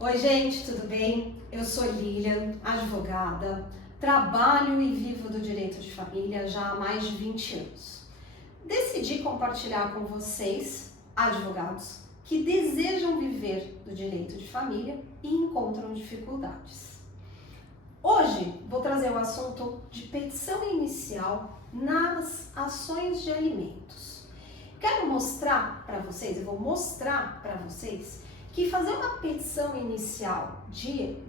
Oi, gente, tudo bem? Eu sou Lilian, advogada, trabalho e vivo do direito de família já há mais de 20 anos. Decidi compartilhar com vocês, advogados, que desejam viver do direito de família e encontram dificuldades. Hoje vou trazer o assunto de petição inicial nas ações de alimentos. Quero mostrar para vocês, eu vou mostrar para vocês que fazer uma petição inicial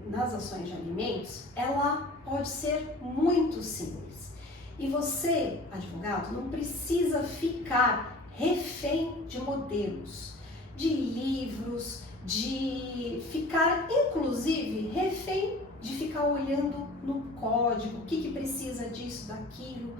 nas ações de alimentos, ela pode ser muito simples. E você, advogado, não precisa ficar refém de modelos, de livros, de ficar, inclusive, refém de ficar olhando no código, o que precisa disso, daquilo.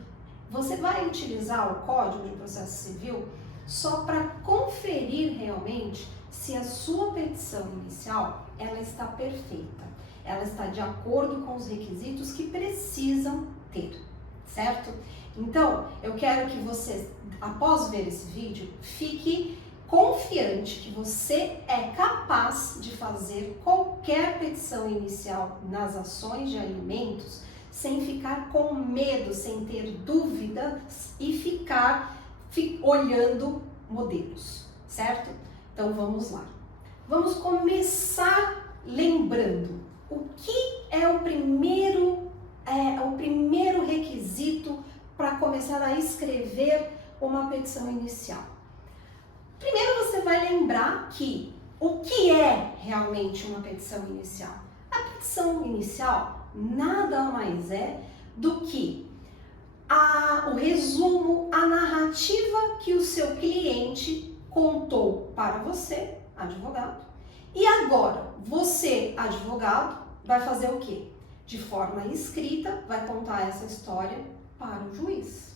Você vai utilizar o Código de Processo Civil só para conferir realmente se a sua petição inicial ela está perfeita, ela está de acordo com os requisitos que precisam ter, certo? Então, eu quero que você, após ver esse vídeo, fique confiante que você é capaz de fazer qualquer petição inicial nas ações de alimentos sem ficar com medo, sem ter dúvidas e ficar olhando modelos, certo? Então vamos lá. Vamos começar lembrando o que é o primeiro requisito para começar a escrever uma petição inicial. Primeiro você vai lembrar que o que é realmente uma petição inicial? A petição inicial nada mais é do que o resumo, a narrativa que o seu cliente contou para você, advogado, e agora você, advogado, vai fazer o quê? De forma escrita, vai contar essa história para o juiz.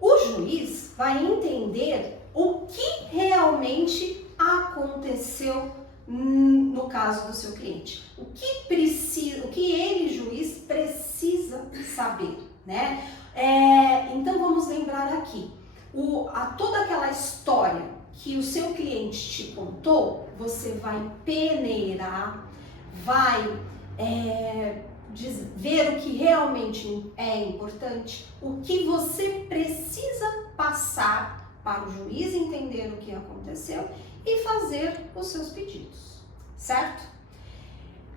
O juiz vai entender o que realmente aconteceu no caso do seu cliente. O que ele, juiz, precisa saber, né? Então vamos lembrar aqui, toda aquela história que o seu cliente te contou, você vai peneirar, vai ver o que realmente é importante, o que você precisa passar para o juiz entender o que aconteceu e fazer os seus pedidos, certo?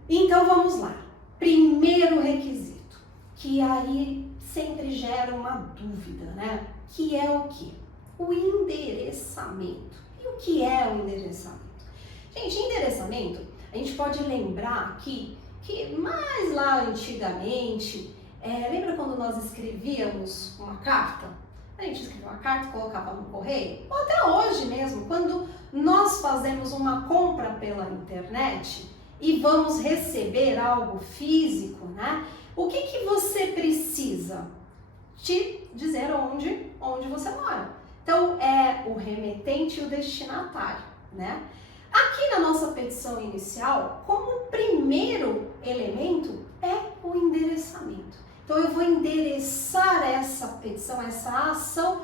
Então vamos lá. Primeiro requisito, que aí sempre gera uma dúvida, né? Que é o quê? O endereçamento. E o que é o endereçamento? Gente, endereçamento, a gente pode lembrar aqui que mais lá antigamente, lembra quando nós escrevíamos uma carta? A gente escrevia uma carta e colocava no correio? Ou até hoje mesmo, quando nós fazemos uma compra pela internet e vamos receber algo físico, né? O que você precisa? Te dizer onde você mora. Então, é o remetente e o destinatário, né? Aqui na nossa petição inicial, como primeiro elemento, é o endereçamento. Então, eu vou endereçar essa petição, essa ação,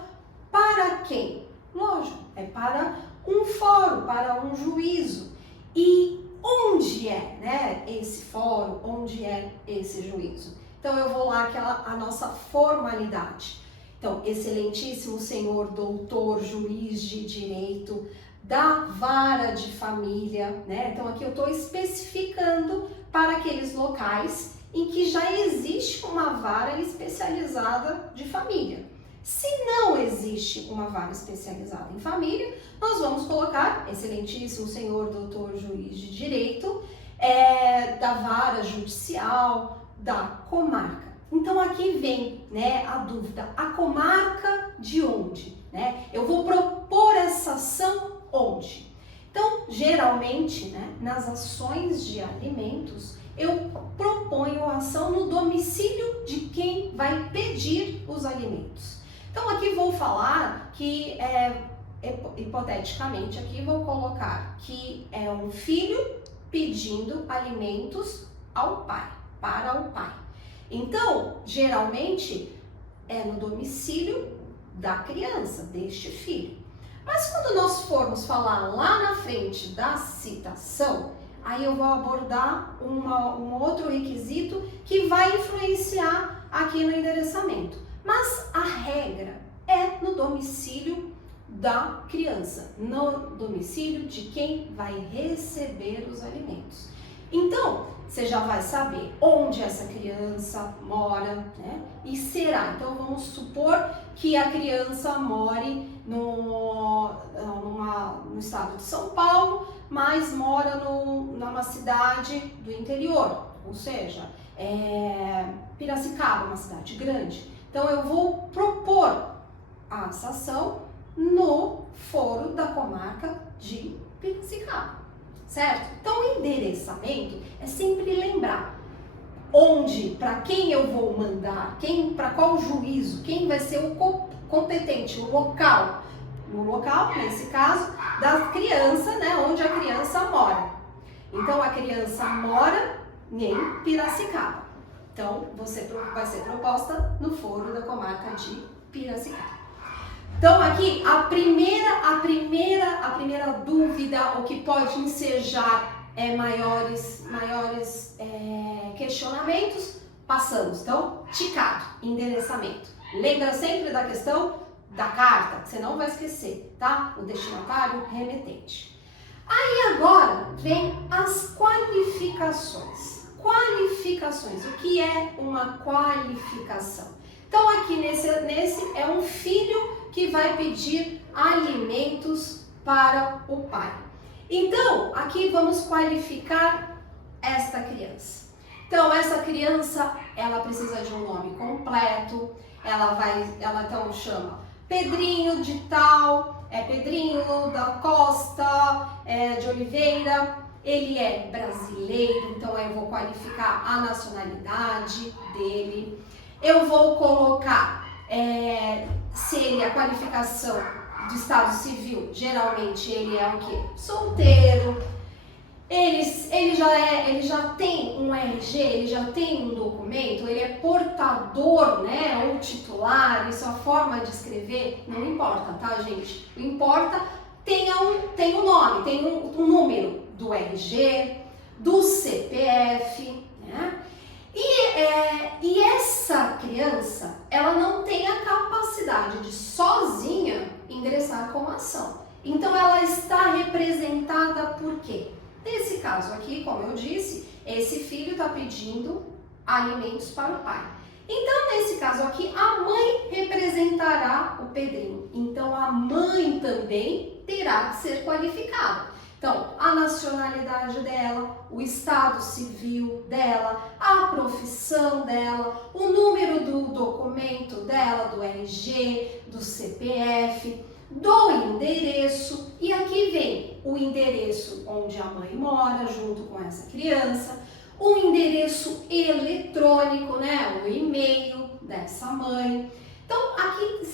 para quem? Lógico, é para um fórum, para um juízo. E onde é, né, esse fórum, onde é esse juízo? Então, eu vou lá, a nossa formalidade. Então, excelentíssimo senhor doutor, juiz de direito da vara de família, né? Então, aqui eu estou especificando para aqueles locais em que já existe uma vara especializada de família. Se não existe uma vara especializada em família, nós vamos colocar excelentíssimo senhor doutor juiz de direito da vara judicial da comarca. Então aqui vem, né, a dúvida, a comarca de onde? Né? Eu vou propor essa ação onde? Então, geralmente, né, nas ações de alimentos, eu proponho a ação no domicílio de quem vai pedir os alimentos. Então aqui vou falar que, hipoteticamente aqui vou colocar que é um filho pedindo alimentos ao pai, para o pai. Então, geralmente, é no domicílio da criança, deste filho. Mas quando nós formos falar lá na frente da citação, aí eu vou abordar um outro requisito que vai influenciar aqui no endereçamento. Mas a regra é no domicílio da criança, no domicílio de quem vai receber os alimentos. Então, você já vai saber onde essa criança mora, né? E será. Então, vamos supor que a criança more no estado de São Paulo, mas mora numa cidade do interior, ou seja, Piracicaba, uma cidade grande. Então, eu vou propor essa ação no foro da comarca de Piracicaba. Certo? Então, o endereçamento é sempre lembrar onde, para quem eu vou mandar, para qual juízo, quem vai ser o competente, o local. No local, nesse caso, da criança, né, onde a criança mora. Então, a criança mora em Piracicaba. Então, vai ser proposta no foro da comarca de Piracicaba. Então, aqui, a primeira dúvida, o que pode ensejar maiores questionamentos, passamos. Então, ticado, endereçamento. Lembra sempre da questão da carta, que você não vai esquecer, tá? O destinatário, remetente. Aí, agora, vem as qualificações. Qualificações. O que é uma qualificação? Então, aqui nesse é um filho que vai pedir alimentos para o pai. Então, aqui vamos qualificar esta criança. Então, essa criança, ela precisa de um nome completo, ela então chama Pedrinho de tal, Pedrinho da Costa, de Oliveira, ele é brasileiro, então eu vou qualificar a nacionalidade dele. Eu vou colocar se ele, a qualificação do estado civil, geralmente ele é o quê? Solteiro, ele já tem um RG, ele já tem um documento, ele é portador, né, ou titular, isso é a forma de escrever, não importa, tá, gente? O importa tem um nome, tem um número do RG, do CPF, né? E essa criança, ela não tem a capacidade de sozinha ingressar com a ação. Então, ela está representada por quê? Nesse caso aqui, como eu disse, esse filho está pedindo alimentos para o pai. Então, nesse caso aqui, a mãe representará o Pedrinho. Então, a mãe também terá que ser qualificada. Então, a nacionalidade dela, o estado civil dela, a profissão dela, o número do documento dela, do RG, do CPF, do endereço, e aqui vem o endereço onde a mãe mora junto com essa criança, o endereço eletrônico, né, o e-mail dessa mãe. Então, aqui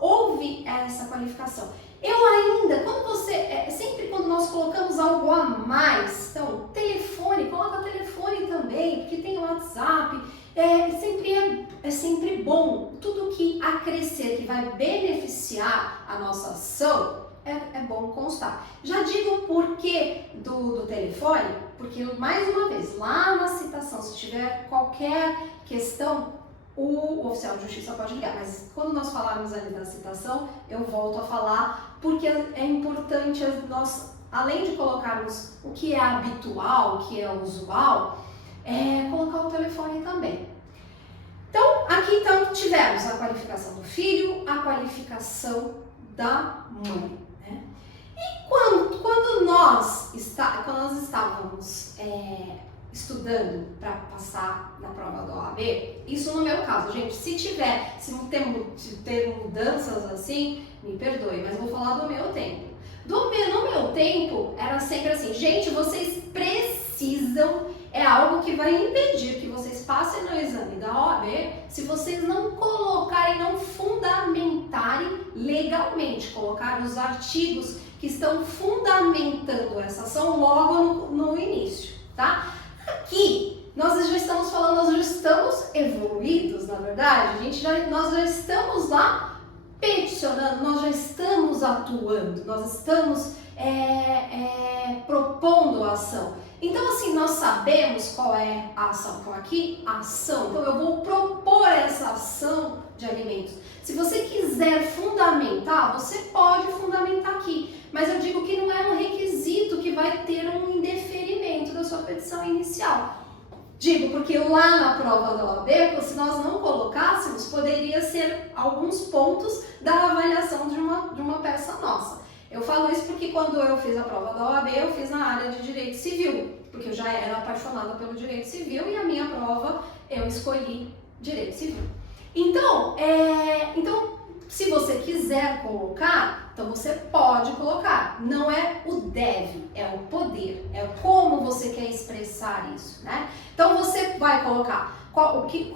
houve essa qualificação. Eu ainda, sempre quando nós colocamos algo a mais, então, telefone, coloca telefone também, porque tem o WhatsApp, é sempre bom, tudo que acrescer, que vai beneficiar a nossa ação, é bom constar. Já digo o porquê do telefone, porque, mais uma vez, lá na citação, se tiver qualquer questão, o oficial de justiça pode ligar, mas quando nós falarmos ali da citação, eu volto a falar, porque é importante nós, além de colocarmos o que é habitual, o que é usual, colocar o telefone também. Então, aqui tivemos a qualificação do filho, a qualificação da mãe, né? E quando nós estávamos estudando para passar na prova da OAB, isso no meu caso, gente, se ter mudanças assim, me perdoe, mas eu vou falar do meu tempo. No meu tempo, era sempre assim, gente, vocês precisam, é algo que vai impedir que vocês passem no exame da OAB se vocês não colocarem, não fundamentarem legalmente, colocar os artigos que estão fundamentando essa ação logo no início, tá? Aqui, nós já estamos falando, nós já estamos evoluídos, na verdade, nós já estamos lá peticionando, nós já estamos atuando, nós estamos propondo a ação. Então, assim, nós sabemos qual é a ação. Então, aqui, a ação. Então, eu vou propor essa ação de alimentos. Se você quiser fundamentar, você pode fundamentar aqui. Mas eu digo que não é um requisito que vai ter um indeferimento da sua petição inicial. Digo, porque lá na prova da OAB, se nós não colocássemos, poderia ser alguns pontos da avaliação de uma peça nossa. Eu falo isso porque quando eu fiz a prova da OAB, eu fiz na área de direito civil, porque eu já era apaixonada pelo direito civil e a minha prova eu escolhi direito civil. Então, se você quiser colocar, então você pode colocar. Não é o deve, é o poder, é como você quer expressar isso, né? Então você vai colocar o que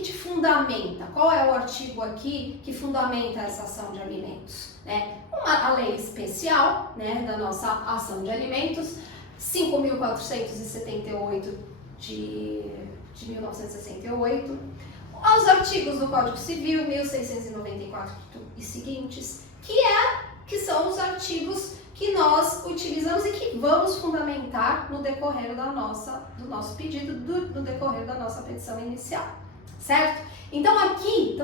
te fundamenta, qual é o artigo aqui que fundamenta essa ação de alimentos, né? A lei especial, né, da nossa ação de alimentos, 5.478 de 1968, aos artigos do Código Civil, 1694 e seguintes, que são os artigos que nós utilizamos e que vamos fundamentar no decorrer do nosso pedido, no decorrer da nossa petição inicial, certo? Então aqui,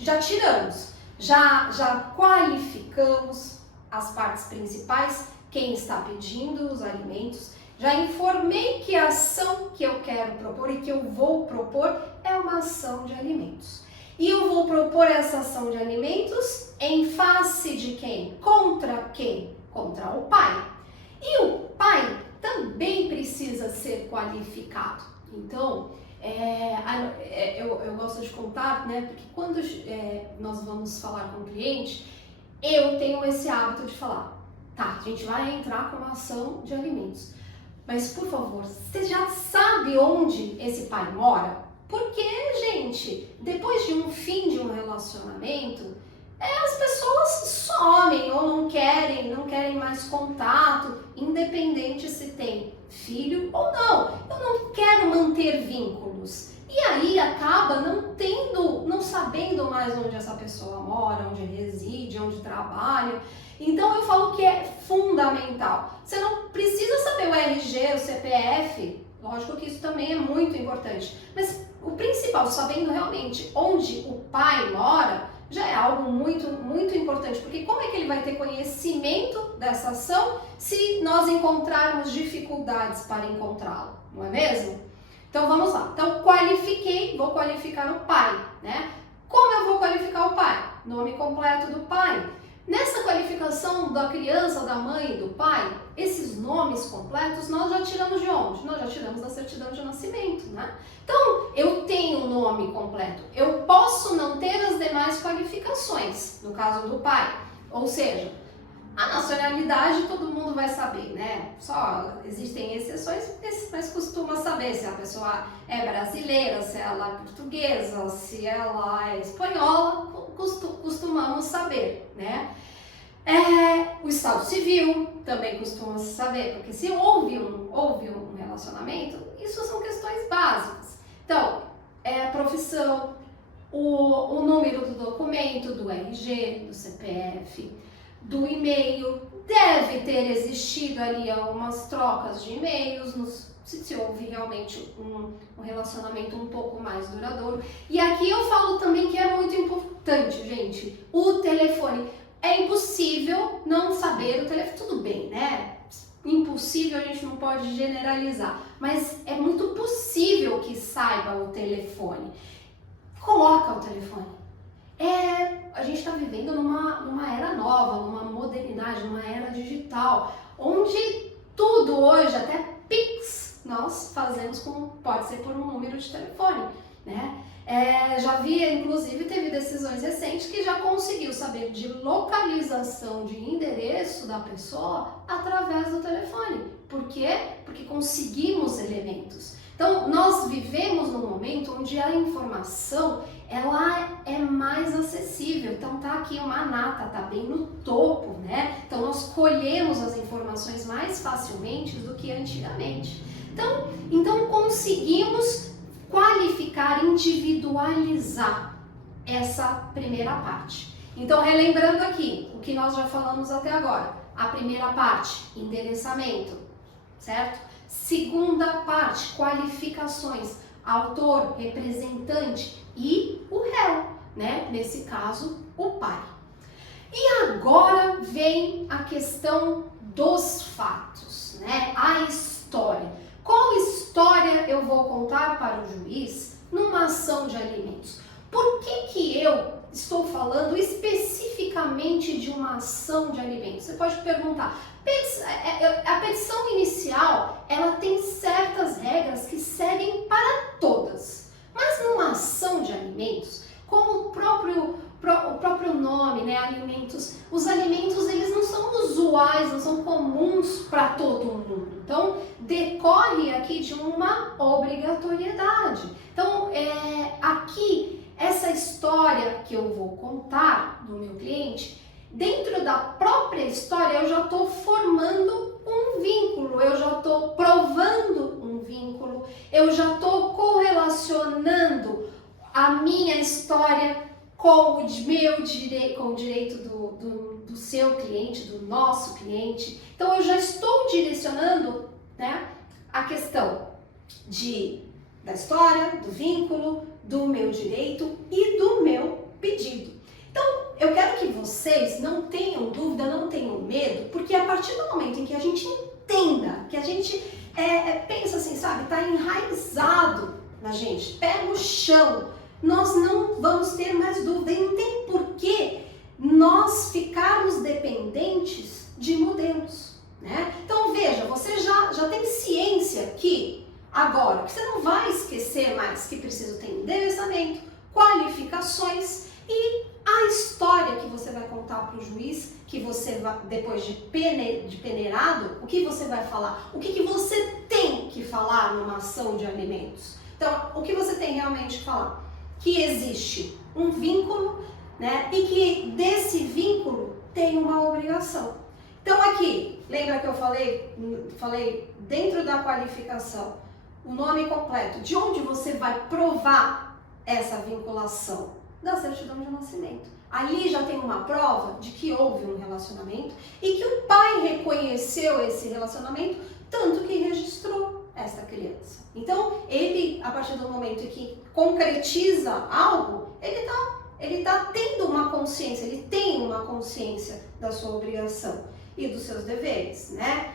já tiramos, já qualificamos as partes principais, quem está pedindo os alimentos, já informei que a ação que eu quero propor e que eu vou propor é uma ação de alimentos. E eu vou propor essa ação de alimentos em face de quem? Contra quem? Contra o pai. E o pai também precisa ser qualificado. Então, eu gosto de contar, né? Porque quando nós vamos falar com o cliente, eu tenho esse hábito de falar, tá, a gente vai entrar com uma ação de alimentos. Mas, por favor, você já sabe onde esse pai mora? Porque, gente, depois de um fim de um relacionamento, as pessoas somem ou não querem mais contato, independente se tem filho ou não. Eu não quero manter vínculos. E aí acaba não sabendo mais onde essa pessoa mora, onde reside, onde trabalha. Então eu falo que é fundamental. Você não precisa saber o RG, o CPF, lógico que isso também é muito importante. Mas o principal, sabendo realmente onde o pai mora, já é algo muito, muito importante. Porque como é que ele vai ter conhecimento dessa ação se nós encontrarmos dificuldades para encontrá-lo, não é mesmo? Então vamos lá. Então vou qualificar o pai, né? Como eu vou qualificar o pai? Nome completo do pai. Nessa qualificação da criança, da mãe e do pai, esses nomes completos nós já tiramos de onde? Nós já tiramos da certidão de nascimento, né? Então, eu tenho o nome completo. Eu posso não ter as demais qualificações, no caso do pai. Ou seja, a nacionalidade todo mundo vai saber, né? Só existem exceções, mas costuma saber se a pessoa é brasileira, se ela é portuguesa, se ela é espanhola, costumamos saber, né? O estado civil também costuma se saber, porque se houve um relacionamento, isso são questões básicas. Então, profissão, o número do documento, do RG, do CPF, do e-mail, deve ter existido ali algumas trocas de e-mails, se houve realmente um relacionamento um pouco mais duradouro. E aqui eu falo também que é muito importante, gente, o telefone. É impossível não saber o telefone, tudo bem, né? Impossível a gente não pode generalizar, mas é muito possível que saiba o telefone. Coloca o telefone. A gente está vivendo numa era nova, numa modernidade, numa era digital, onde tudo hoje, até Pix, nós fazemos pode ser por um número de telefone, né? Já vi, inclusive, teve decisões recentes que já conseguiu saber de localização de endereço da pessoa através do telefone. Por quê? Porque conseguimos elementos. Então, nós vivemos num momento onde a informação ela é mais acessível. Então, tá aqui uma nata, tá bem no topo, né? Então, nós colhemos as informações mais facilmente do que antigamente. Então conseguimos qualificar, individualizar essa primeira parte. Então, relembrando aqui o que nós já falamos até agora. A primeira parte, endereçamento, certo? Segunda parte, qualificações, autor, representante e o réu, né? Nesse caso, o pai. E agora vem a questão dos fatos, né? A história. Qual história eu vou contar para o juiz numa ação de alimentos? Por que eu estou falando especificamente de uma ação de alimentos? Você pode perguntar. A petição inicial, ela tem certas regras que seguem para todas. Mas numa ação de alimentos, como o próprio nome, né, alimentos, os alimentos eles não são usuais, não são comuns para todo mundo. Então, decorre aqui de uma obrigatoriedade. Então, aqui, essa história que eu vou contar do meu cliente, dentro da própria história eu já estou formando um vínculo, eu já estou provando um vínculo, eu já estou correlacionando a minha história com o direito do seu cliente, do nosso cliente. Então eu já estou direcionando, né, a questão da história, do vínculo, do meu direito e do meu pedido. Então eu quero que vocês não tenham dúvida, não tenham medo, porque a partir do momento em que a gente entenda, que a gente pensa assim, sabe, está enraizado na gente, pé no chão, nós não vamos ter mais dúvida. E não tem porquê nós ficarmos dependentes de modelos, né? Então veja, você já tem ciência que agora, que você não vai esquecer mais que precisa ter endereçamento, qualificações e a história que você vai contar para o juiz, que você vai, depois de peneirado, o que você vai falar, o que você tem que falar numa ação de alimentos. Então, o que você tem realmente que falar? Que existe um vínculo, né, e que desse vínculo tem uma obrigação. Então aqui, lembra que eu falei dentro da qualificação, o nome completo, de onde você vai provar essa vinculação? Da certidão de nascimento. Ali já tem uma prova de que houve um relacionamento e que o pai reconheceu esse relacionamento, tanto que registrou essa criança. Então, ele, a partir do momento em que concretiza algo, ele tá tendo uma consciência, ele tem uma consciência da sua obrigação e dos seus deveres, né?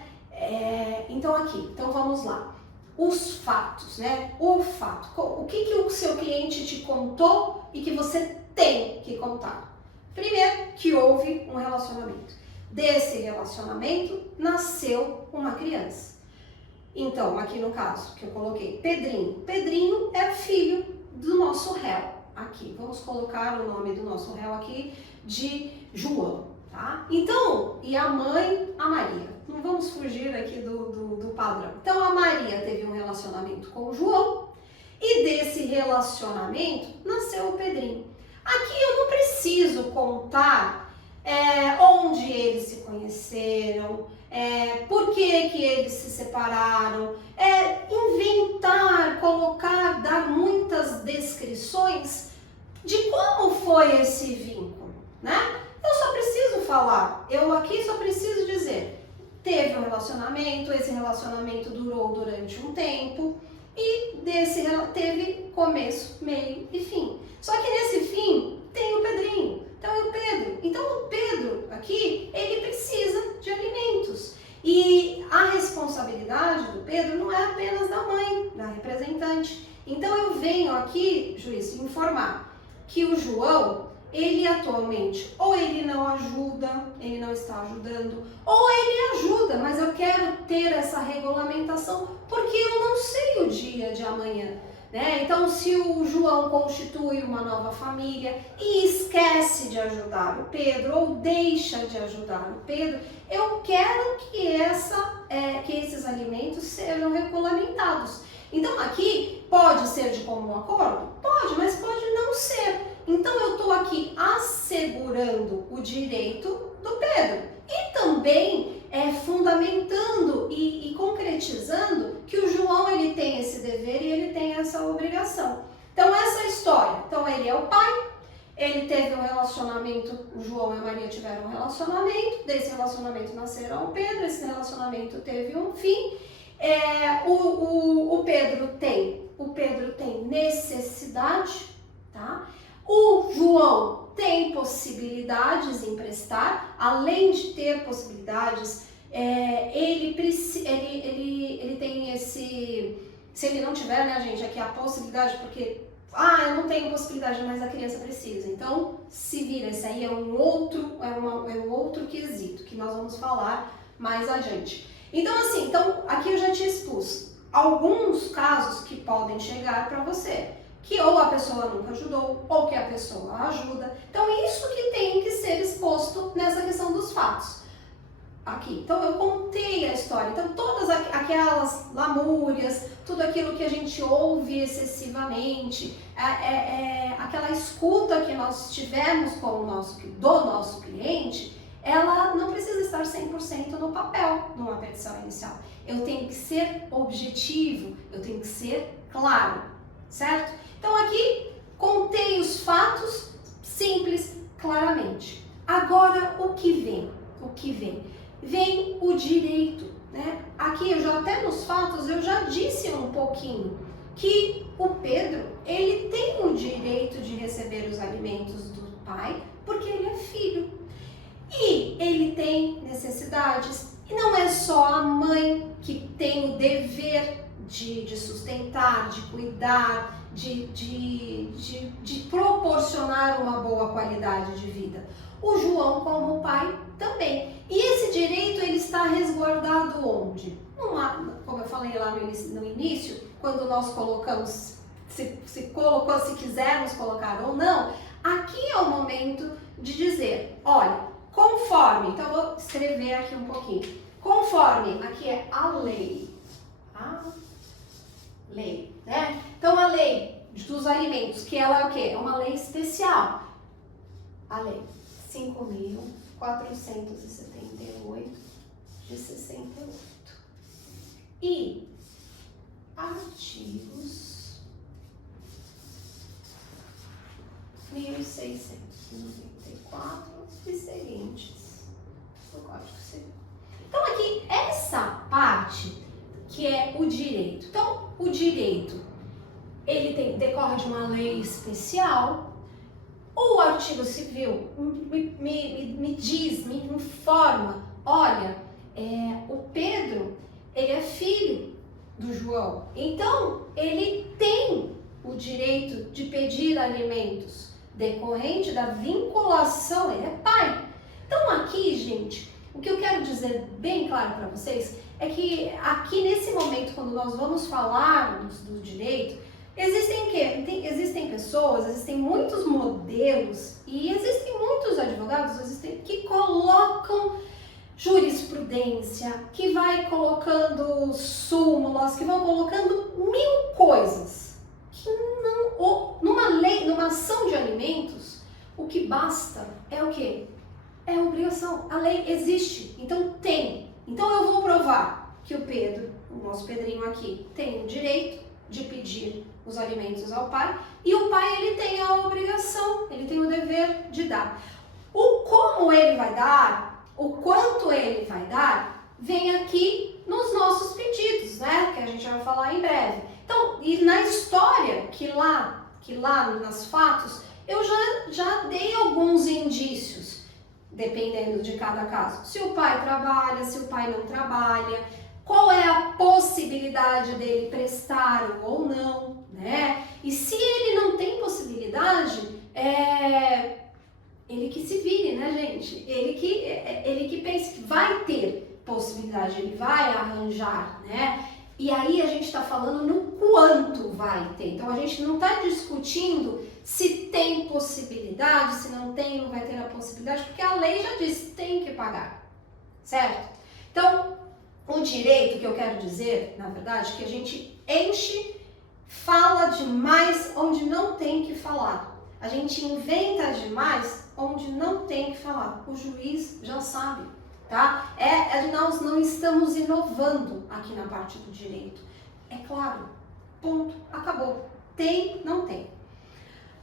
Então vamos lá. Os fatos, né? O fato. O que o seu cliente te contou e que você tem que contar? Primeiro, que houve um relacionamento. Desse relacionamento nasceu uma criança. Então, aqui no caso que eu coloquei, Pedrinho. Pedrinho é filho do nosso réu. Aqui, vamos colocar o nome do nosso réu aqui de João, tá? Então, e a mãe, a Maria. Não vamos fugir aqui do padrão. Então, a Maria teve um relacionamento com o João e desse relacionamento nasceu o Pedrinho. Aqui eu não preciso contar onde eles se conheceram, por que eles se separaram, inventar, colocar, dar muitas descrições de como foi esse vínculo, né? Eu só preciso falar, eu aqui só preciso dizer, teve um relacionamento, esse relacionamento durou durante um tempo e teve começo, meio e fim. Só que nesse fim tem o Pedrinho, então o Pedro aqui, ele precisa de alimentos. E a responsabilidade do Pedro não é apenas da mãe, da representante. Então eu venho aqui, juiz, informar que o João, ele atualmente, ou ele não ajuda, ele não está ajudando, ou ele ajuda, mas eu quero ter essa regulamentação porque eu não sei o dia de amanhã, né? Então, se o João constitui uma nova família e esquece de ajudar o Pedro, ou deixa de ajudar o Pedro, eu quero que esses alimentos sejam regulamentados. Então, aqui pode ser de comum acordo? Pode, mas pode não ser. Então eu estou aqui assegurando o direito do Pedro e também fundamentando e concretizando que o João ele tem esse dever e ele tem essa obrigação. Então essa história, então ele é o pai, ele teve um relacionamento, o João e a Maria tiveram um relacionamento, desse relacionamento nasceram o Pedro, esse relacionamento teve um fim O Pedro tem necessidade, tá? O João tem possibilidades em prestar, além de ter possibilidades, ele tem esse, se ele não tiver, né, gente, aqui a possibilidade, porque eu não tenho possibilidade, mas a criança precisa. Então, se vira, esse aí é um outro quesito que nós vamos falar mais adiante. Então, assim, aqui eu já te expus alguns casos que podem chegar para você, que ou a pessoa nunca ajudou, ou que a pessoa ajuda. Então, isso que tem que ser exposto nessa questão dos fatos. Aqui, então eu contei a história, então todas aquelas lamúrias, tudo aquilo que a gente ouve excessivamente, aquela escuta que nós tivemos do nosso cliente, ela não precisa estar 100% no papel, numa petição inicial. Eu tenho que ser objetivo, eu tenho que ser claro, certo? Então aqui contei os fatos simples, claramente. Agora o que vem? Vem o direito, né? Aqui até nos fatos eu já disse um pouquinho que o Pedro, ele tem o direito de receber os alimentos do pai porque ele é filho. E ele tem necessidades, e não é só a mãe que tem o dever de sustentar, de cuidar, de proporcionar uma boa qualidade de vida. O João, como pai, também. E esse direito, ele está resguardado onde? Como eu falei lá no início, quando nós colocamos, se quisermos colocar ou não, aqui é o momento de dizer, olha, conforme, então eu vou escrever aqui um pouquinho, conforme, aqui é a lei, né? Então a lei dos alimentos, que ela é o quê? É uma lei especial, a lei 5.478 de 68 e artigos 1694 e seguintes do Código Civil. Então aqui, essa parte que é o direito. Então, o direito, ele decorre de uma lei especial. O artigo civil me diz, me informa, olha, o Pedro, ele é filho do João, então ele tem o direito de pedir alimentos decorrente da vinculação, ele é pai. Então aqui, gente, o que eu quero dizer bem claro para vocês é que aqui nesse momento, quando nós vamos falar do direito, existem pessoas, existem muitos modelos e existem muitos advogados que colocam jurisprudência, que vai colocando súmulas, que vão colocando mil coisas. Que numa ação de alimentos, o que basta é o quê? É a obrigação. A lei existe, então tem. Então eu vou provar que o Pedro, o nosso Pedrinho aqui, tem o direito de pedir os alimentos ao pai, e o pai, ele tem a obrigação, ele tem o dever de dar. O como ele vai dar, o quanto ele vai dar, vem aqui nos nossos pedidos, né, que a gente vai falar em breve. Então, e na história, que lá nos fatos, eu já dei alguns indícios, dependendo de cada caso. Se o pai trabalha, se o pai não trabalha, qual é a possibilidade dele prestar ou não, né? E se ele não tem possibilidade, ele que se vire, né, gente? Ele que pense que vai ter possibilidade, ele vai arranjar, né? E aí a gente está falando no quanto vai ter. Então a gente não está discutindo se tem possibilidade, se não tem, não vai ter a possibilidade, porque a lei já diz, tem que pagar, certo? Então, o direito que eu quero dizer, na verdade, que a gente fala demais onde não tem que falar. A gente inventa demais onde não tem que falar. O juiz já sabe, tá? Nós não estamos inovando aqui na parte do direito. É claro, ponto, acabou. Tem, não tem.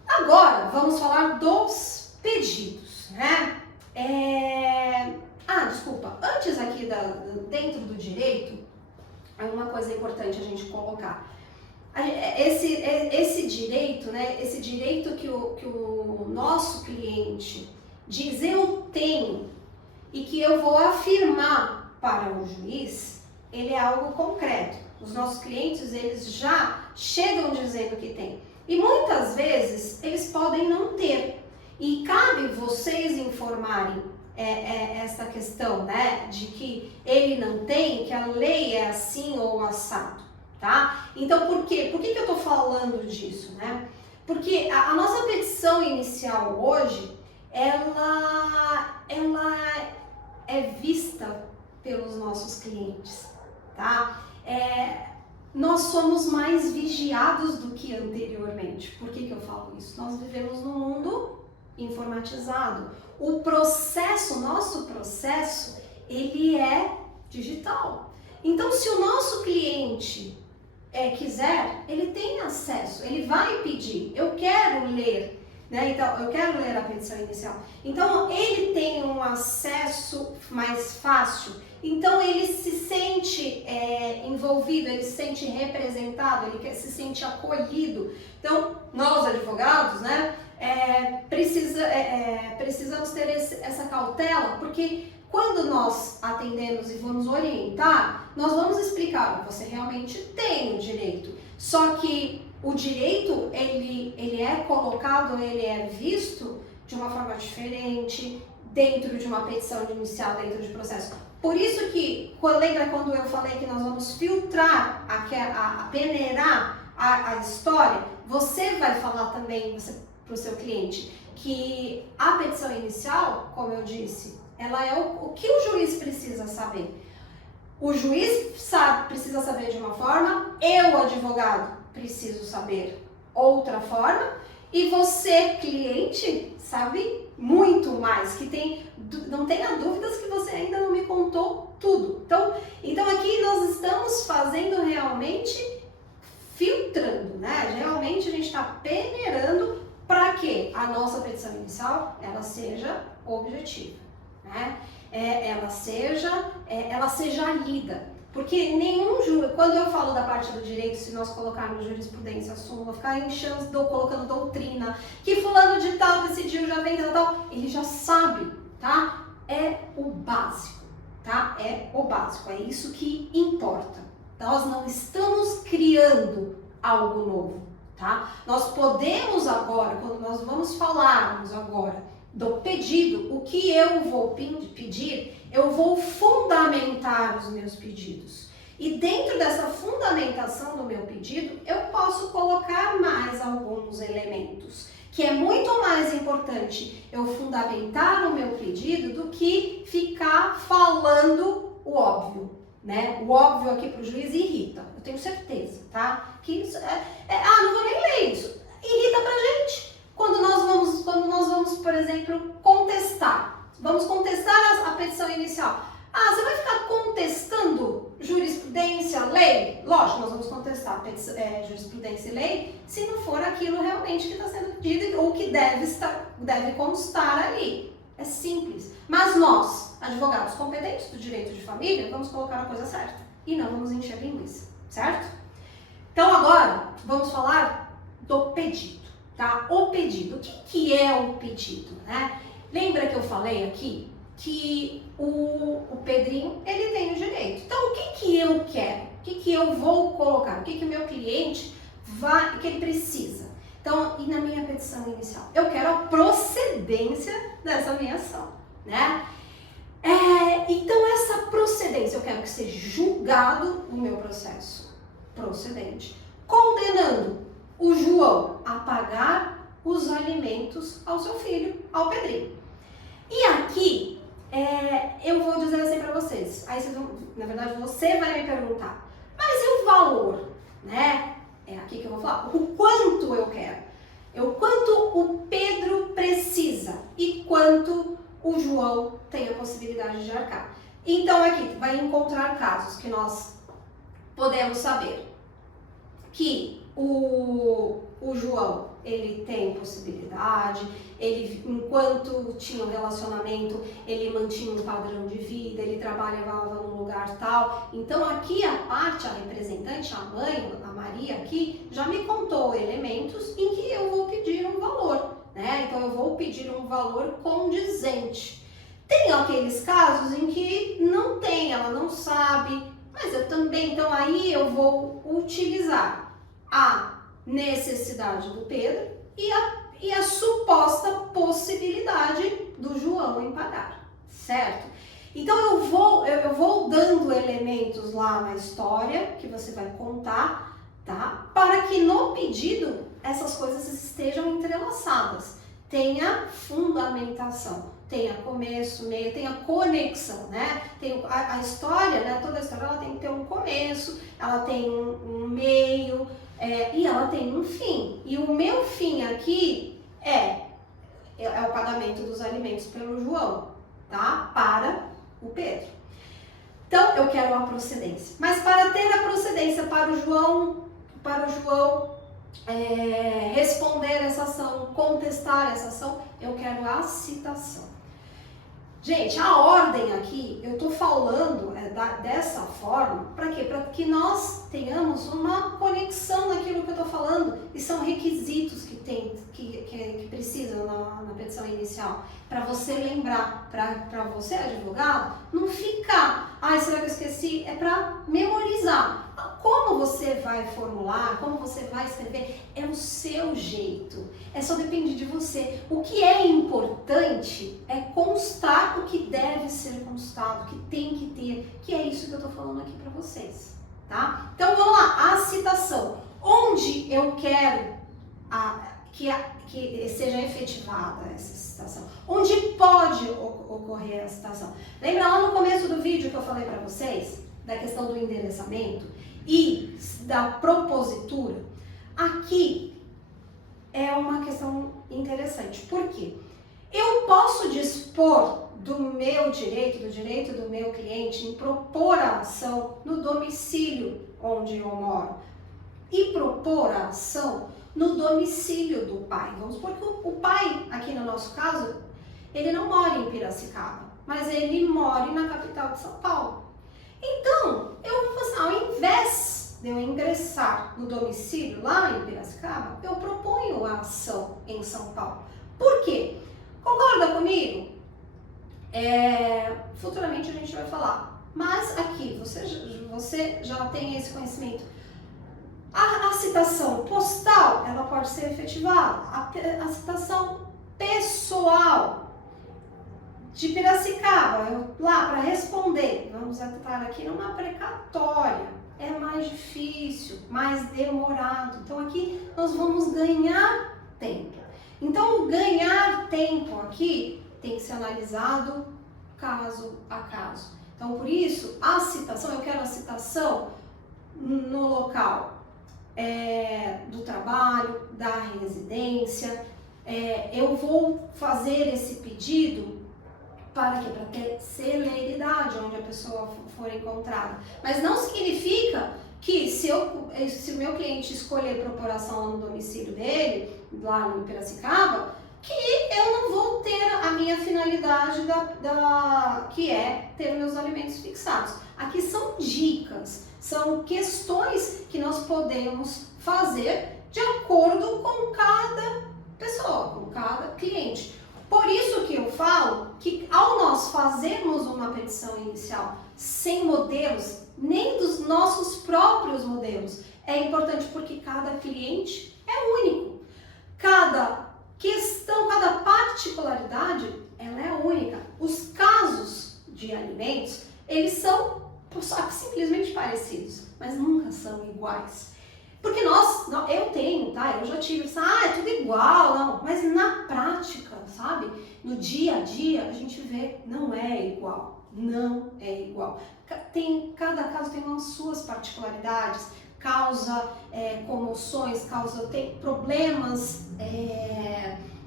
Agora, vamos falar dos pedidos, né? Desculpa, antes aqui dentro do direito, uma coisa importante a gente colocar. Esse direito, né? Esse direito que o nosso cliente diz eu tenho e que eu vou afirmar para o juiz, ele é algo concreto. Os nossos clientes, eles já chegam dizendo que tem. E muitas vezes eles podem não ter. E cabe vocês informarem essa questão, né, de que ele não tem, que a lei é assim ou assado, tá? Então, por quê? Por que eu tô falando disso, né? Porque a nossa petição inicial hoje, ela é vista pelos nossos clientes, tá? Nós somos mais vigiados do que anteriormente. Por que eu falo isso? Nós vivemos num mundo informatizado. O processo, nosso processo, ele é digital. Então, se o nosso cliente quiser, ele tem acesso, ele vai pedir, eu quero ler, né? Então, eu quero ler a petição inicial. Então, ele tem um acesso mais fácil. Então, ele se sente envolvido, ele se sente representado, ele se sente acolhido. Então, nós advogados, né, precisamos ter essa cautela, porque quando nós atendemos e vamos orientar, nós vamos explicar, você realmente tem o direito. Só que o direito, ele é colocado, ele é visto de uma forma diferente, dentro de uma petição inicial, dentro de processo. Por isso que, lembra quando eu falei que nós vamos filtrar, peneirar a história? Você vai falar também para o seu cliente que a petição inicial, como eu disse, ela é o que o juiz precisa saber. O juiz precisa saber de uma forma, eu, advogado, preciso saber outra forma, e você, cliente, sabe muito mais, não tenha dúvidas que você ainda não me contou tudo. Então aqui nós estamos fazendo realmente filtrando, né? Realmente a gente está peneirando para que a nossa petição inicial ela seja objetiva, né? Ela seja lida. Porque quando eu falo da parte do direito, se nós colocarmos jurisprudência, súmula, ficar enchendo, colocando doutrina, que fulano de tal decidiu, já vem tal, ele já sabe, tá? É o básico, tá? É o básico, é isso que importa. Nós não estamos criando algo novo, tá? Nós podemos agora, quando nós vamos falarmos agora do pedido, o que eu vou pedir, eu vou fundamentar os meus pedidos. E dentro dessa fundamentação do meu pedido, eu posso colocar mais alguns elementos, que é muito mais importante eu fundamentar o meu pedido do que ficar falando o óbvio, né? O óbvio aqui para o juiz irrita, eu tenho certeza, tá? Que isso não vou nem ler isso, irrita pra gente. Quando nós vamos, por exemplo, vamos contestar a petição inicial. Você vai ficar contestando jurisprudência, lei? Lógico, nós vamos contestar jurisprudência e lei se não for aquilo realmente que está sendo pedido ou que deve constar ali. É simples. Mas nós, advogados competentes do direito de família, vamos colocar a coisa certa e não vamos encher linguiça, certo? Então agora, vamos falar do pedido. Tá? O pedido. O que é o pedido, né? Lembra que eu falei aqui que o Pedrinho, ele tem o direito. Então, o que eu quero? O que eu vou colocar? O que o meu cliente que ele precisa? Então, e na minha petição inicial? Eu quero a procedência dessa minha ação, né? Então, essa procedência, eu quero que seja julgado o meu processo procedente, condenando o João a pagar os alimentos ao seu filho, ao Pedrinho. E aqui, eu vou dizer assim para vocês, aí na verdade você vai me perguntar, mas e o valor, né? É aqui que eu vou falar, o quanto eu quero, quanto o Pedro precisa e quanto o João tem a possibilidade de arcar. Então aqui vai encontrar casos que nós podemos saber que o João, ele tem possibilidade, ele, enquanto tinha um relacionamento, ele mantinha um padrão de vida, ele trabalhava num lugar tal. Então aqui a parte, a representante, a mãe, a Maria aqui, já me contou elementos em que eu vou pedir um valor, né? Então eu vou pedir um valor condizente. Tem aqueles casos em que não tem, ela não sabe, mas eu também, então aí eu vou utilizar a necessidade do Pedro e a suposta possibilidade do João em pagar, certo? Então eu vou dando elementos lá na história que você vai contar, tá? Para que no pedido essas coisas estejam entrelaçadas, tenha fundamentação, tenha começo, meio, tenha conexão, né? Tem a história, né? Toda a história ela tem que ter um começo, ela tem um meio, e ela tem um fim. E o meu fim aqui é o pagamento dos alimentos pelo João, tá? Para o Pedro. Então eu quero a procedência. Mas para ter a procedência para o João responder essa ação, contestar essa ação, eu quero a citação. Gente, a ordem aqui, eu tô falando dessa forma, para quê? Para que nós tenhamos uma conexão naquilo que eu tô falando, e são requisitos que precisam na petição inicial, para você lembrar, para você, advogado, não ficar, será que eu esqueci? É para memorizar. Como você vai formular, como você vai escrever, é o seu jeito, só depende de você. O que é importante é constar o que deve ser constado, que tem que ter, que é isso que eu estou falando aqui para vocês, tá? Então vamos lá, a citação. Onde eu quero que seja efetivada essa citação? Onde pode ocorrer a citação? Lembra lá no começo do vídeo que eu falei para vocês, da questão do endereçamento e da propositura? Aqui é uma questão interessante. Por quê? Eu posso dispor do meu direito, do direito do meu cliente em propor a ação no domicílio onde eu moro e propor a ação no domicílio do pai. Vamos supor que o pai, aqui no nosso caso, ele não mora em Piracicaba, mas ele mora na capital de São Paulo. Então, eu vou fazer, ao invés de eu ingressar no domicílio lá em Piracicaba, eu proponho a ação em São Paulo. Por quê? Concorda comigo? Futuramente a gente vai falar. Mas aqui, você já tem esse conhecimento. A citação postal, ela pode ser efetivada. A citação pessoal de Piracicaba, lá para responder, vamos entrar aqui numa precatória, é mais difícil, mais demorado. Então aqui nós vamos ganhar tempo. Então o ganhar tempo aqui tem que ser analisado caso a caso. Então por isso a citação, eu quero a citação no local do trabalho, da residência. Eu vou fazer esse pedido para quê? Para ter celeridade onde a pessoa for encontrada. Mas não significa que se o meu cliente escolher propor ação no domicílio dele, lá no Piracicaba, que eu não vou ter a minha finalidade que é ter meus alimentos fixados. Aqui são dicas, são questões que nós podemos fazer de acordo com cada pessoa, com cada cliente. Por isso que eu falo que ao nós fazermos uma petição inicial sem modelos, nem dos nossos próprios modelos, é importante porque cada cliente é único. Cada questão, cada particularidade, ela é única. Os casos de alimentos, eles são simplesmente parecidos, mas nunca são iguais. Porque eu tenho, tá? Eu já tive, é tudo igual, não. Mas na prática, sabe? No dia a dia, a gente vê, não é igual. Não é igual. Cada caso tem as suas particularidades, causa comoções, tem problemas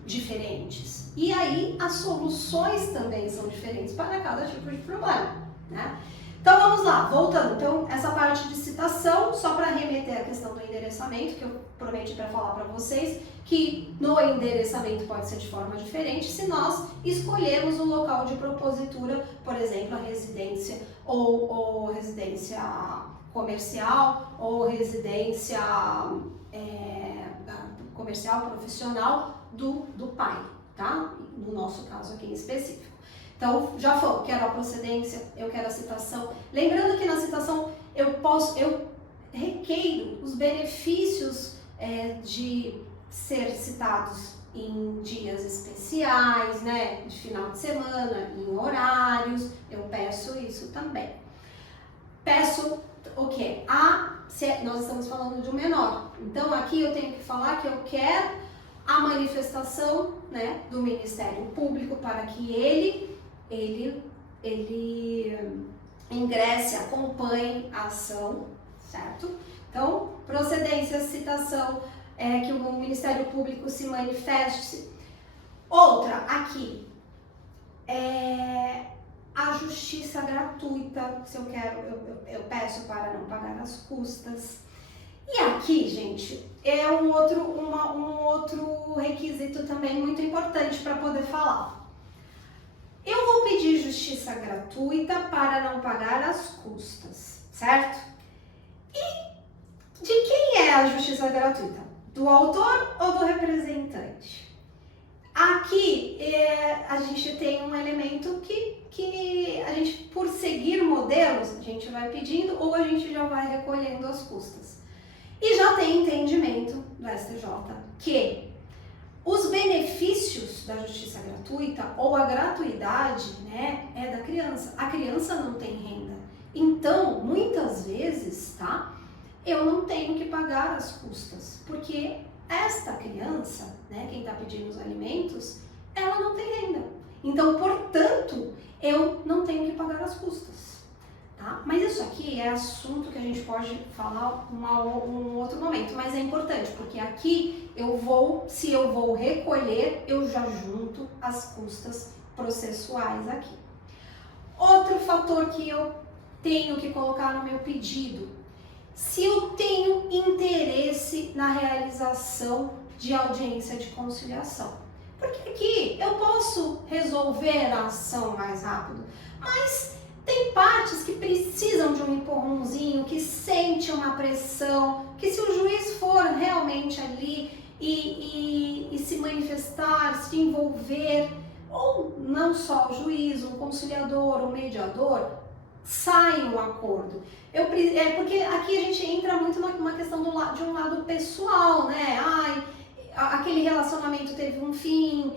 diferentes. E aí, as soluções também são diferentes para cada tipo de problema, né? Então vamos lá, voltando. Então essa parte de citação, só para remeter à questão do endereçamento, que eu prometi para falar para vocês, que no endereçamento pode ser de forma diferente se nós escolhermos o local de propositura, por exemplo, a residência ou residência comercial ou residência comercial profissional do pai, tá? No nosso caso aqui em específico. Então, já falou, quero a procedência, eu quero a citação. Lembrando que na citação eu requeiro os benefícios de ser citados em dias especiais, né, de final de semana, em horários, eu peço isso também. Peço o quê? Nós estamos falando de um menor, então aqui eu tenho que falar que eu quero a manifestação, né, do Ministério Público para que ele ingresse, acompanhe a ação, certo? Então, procedência, citação, que o Ministério Público se manifeste. Outra, aqui, a justiça gratuita, se eu quero, eu peço para não pagar as custas. E aqui, gente, é um outro requisito também muito importante para poder falar. Eu vou pedir justiça gratuita para não pagar as custas, certo? E de quem é a justiça gratuita? Do autor ou do representante? Aqui a gente tem um elemento que a gente, por seguir modelos, a gente vai pedindo ou a gente já vai recolhendo as custas. E já tem entendimento do STJ que os benefícios da justiça gratuita ou a gratuidade, né, é da criança. A criança não tem renda. Então, muitas vezes, tá, eu não tenho que pagar as custas, porque esta criança, né, quem está pedindo os alimentos, ela não tem renda. Então, portanto, eu não tenho que pagar as custas. Tá? Mas isso aqui é assunto que a gente pode falar um outro momento, mas é importante, porque aqui se eu vou recolher, eu já junto as custas processuais aqui. Outro fator que eu tenho que colocar no meu pedido, se eu tenho interesse na realização de audiência de conciliação. Porque aqui eu posso resolver a ação mais rápido, mas tem partes que precisam de um empurrãozinho, que sente uma pressão, que se o juiz for realmente ali e se manifestar, se envolver, ou não só o juiz, um conciliador, um mediador, sai um acordo. Porque aqui a gente entra muito numa questão de um lado pessoal, né? Aquele relacionamento teve um fim,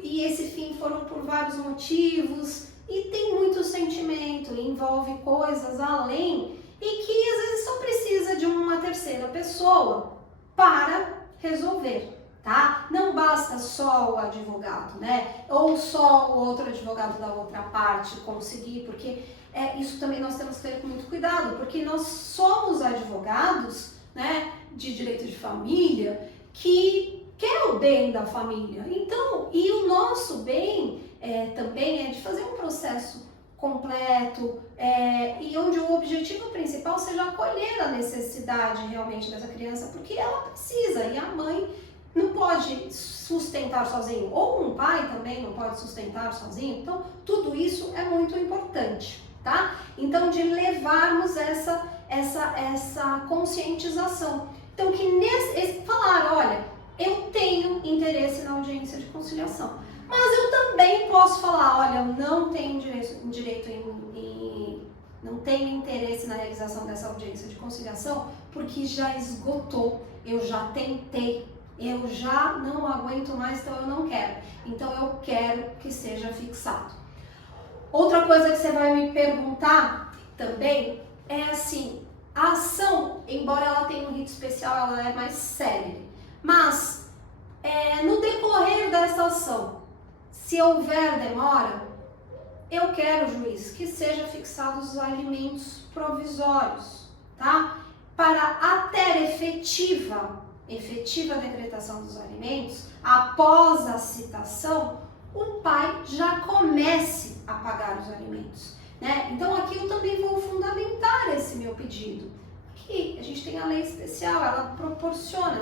e esse fim foram por vários motivos, e tem muito sentimento, envolve coisas além, e que às vezes só precisa de uma terceira pessoa para resolver, tá? Não basta só o advogado, né? Ou só o outro advogado da outra parte conseguir, porque isso também nós temos que ter muito cuidado, porque nós somos advogados, né, de direito de família, que quer o bem da família. Então, e o nosso bem também é de fazer um processo completo e onde o objetivo principal seja acolher a necessidade realmente dessa criança, porque ela precisa e a mãe não pode sustentar sozinho, ou um pai também não pode sustentar sozinho. Então, tudo isso é muito importante, tá? Então, de levarmos essa conscientização. Então, que falar, olha, eu tenho interesse na audiência de conciliação, mas eu também posso falar, olha, eu não tenho não tenho interesse na realização dessa audiência de conciliação, porque já esgotou, eu já tentei, eu já não aguento mais, então eu não quero. Então eu quero que seja fixado. Outra coisa que você vai me perguntar também é assim, a ação, embora ela tenha um rito especial, ela é mais célere, mas no decorrer dessa ação, se houver demora, eu quero, juiz, que seja fixados os alimentos provisórios, tá? Para a ter efetiva decretação dos alimentos, após a citação, o pai já comece a pagar os alimentos. né? Então aqui eu também vou fundamentar esse meu pedido. Aqui a gente tem a lei especial, ela proporciona,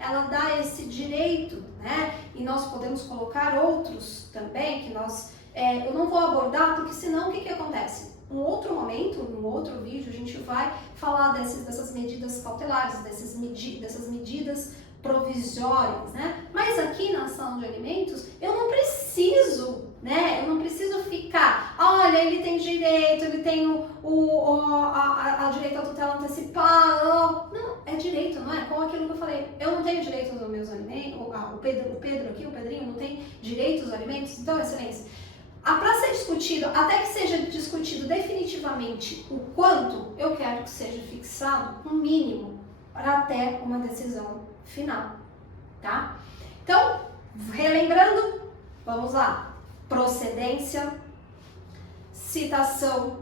ela dá esse direito, né? E nós podemos colocar outros também que eu não vou abordar, porque senão o que acontece? Um outro momento, num outro vídeo, a gente vai falar dessas medidas cautelares, dessas medidas provisórias, né? Mas aqui na ação de alimentos, eu não preciso, né? Eu não preciso ficar, olha, ele tem direito, ele tem a direito à tutela antecipada. Não, é direito, não é? Com aquilo que eu falei, eu não tenho direito aos meus alimentos, o Pedrinho não tem direito aos alimentos, então, excelência. Para ser discutido, até que seja discutido definitivamente o quanto, eu quero que seja fixado um mínimo para até uma decisão final, tá? Então, relembrando, vamos lá, procedência, citação,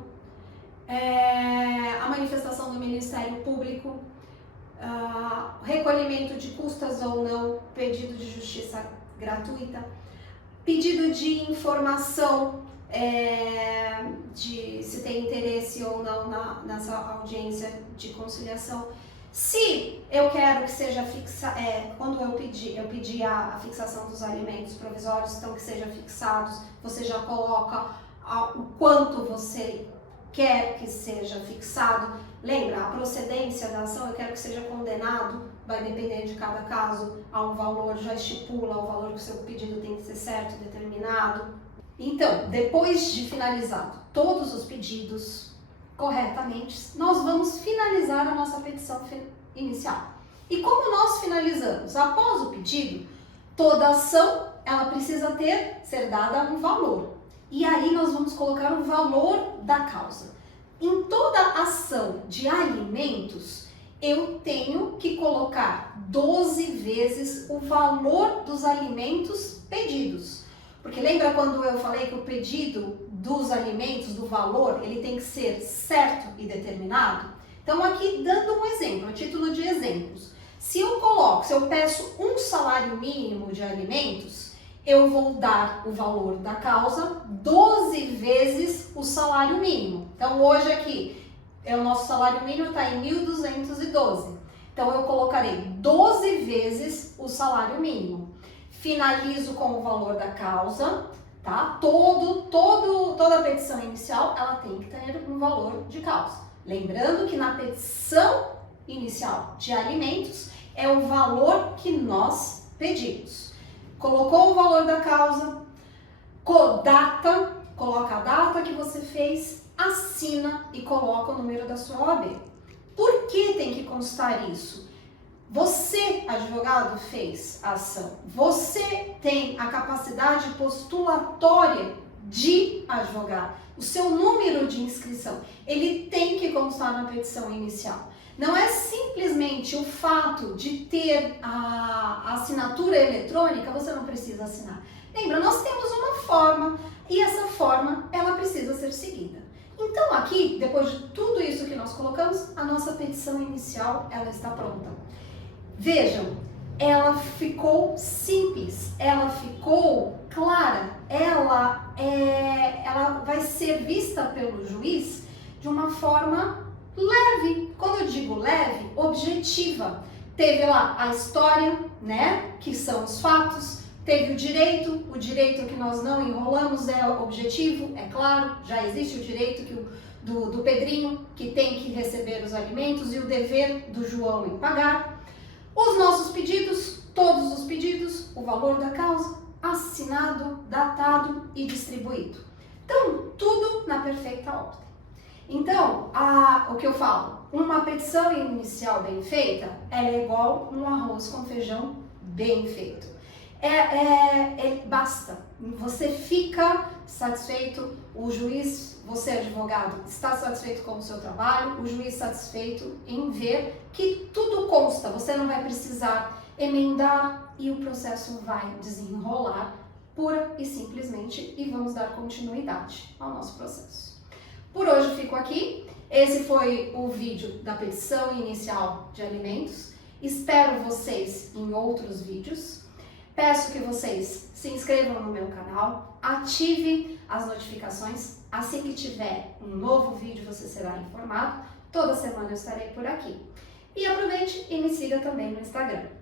a manifestação do Ministério Público, recolhimento de custas ou não, pedido de justiça gratuita, pedido de informação de se tem interesse ou não nessa audiência de conciliação. Se eu quero que seja quando eu pedi a fixação dos alimentos provisórios, então que sejam fixados, você já coloca o quanto você quer que seja fixado. Lembra, a procedência da ação, eu quero que seja condenado, vai depender de cada caso, há um valor, já estipula o valor que o seu pedido tem que ser certo, determinado. Então, depois de finalizado todos os pedidos corretamente, nós vamos finalizar a nossa petição inicial. E como nós finalizamos? Após o pedido, toda ação, ela precisa ser dada um valor. E aí nós vamos colocar o valor da causa. Em toda ação de alimentos, eu tenho que colocar 12 vezes o valor dos alimentos pedidos. Porque lembra quando eu falei que o pedido dos alimentos, do valor, ele tem que ser certo e determinado? Então aqui dando um exemplo, a título de exemplos. Se eu peço um salário mínimo de alimentos, eu vou dar o valor da causa 12 vezes o salário mínimo. Então hoje aqui, o nosso salário mínimo está em 1.212. Então eu colocarei 12 vezes o salário mínimo. Finalizo com o valor da causa, tá? Toda a petição inicial, ela tem que ter um valor de causa. Lembrando que na petição inicial de alimentos, é o valor que nós pedimos. Colocou o valor da causa, coloca a data que você fez, assina e coloca o número da sua OAB. Por que tem que constar isso? Você, advogado, fez a ação. Você tem a capacidade postulatória de advogar. O seu número de inscrição, ele tem que constar na petição inicial. Não é simplesmente o fato de ter a assinatura eletrônica, você não precisa assinar. Lembra, nós temos uma forma e essa forma, ela precisa ser seguida. Então aqui, depois de tudo isso que nós colocamos, a nossa petição inicial, ela está pronta. Vejam, ela ficou simples, ela ficou clara, ela vai ser vista pelo juiz de uma forma leve. Quando eu digo leve, objetiva. Teve lá a história, né, que são os fatos, teve o direito que nós não enrolamos é objetivo, é claro, já existe o direito do Pedrinho, que tem que receber os alimentos, e o dever do João em pagar. Os nossos pedidos, todos os pedidos, o valor da causa, assinado, datado e distribuído. Então, tudo na perfeita ordem. Então, o que eu falo, uma petição inicial bem feita, ela é igual um arroz com feijão bem feito. Basta, você fica satisfeito, o juiz, você advogado, está satisfeito com o seu trabalho, o juiz satisfeito em ver que tudo consta, você não vai precisar emendar e o processo vai desenrolar pura e simplesmente e vamos dar continuidade ao nosso processo. Por hoje eu fico aqui, esse foi o vídeo da petição inicial de alimentos, espero vocês em outros vídeos. Peço que vocês se inscrevam no meu canal, ative as notificações, assim que tiver um novo vídeo você será informado. Toda semana eu estarei por aqui. E aproveite e me siga também no Instagram.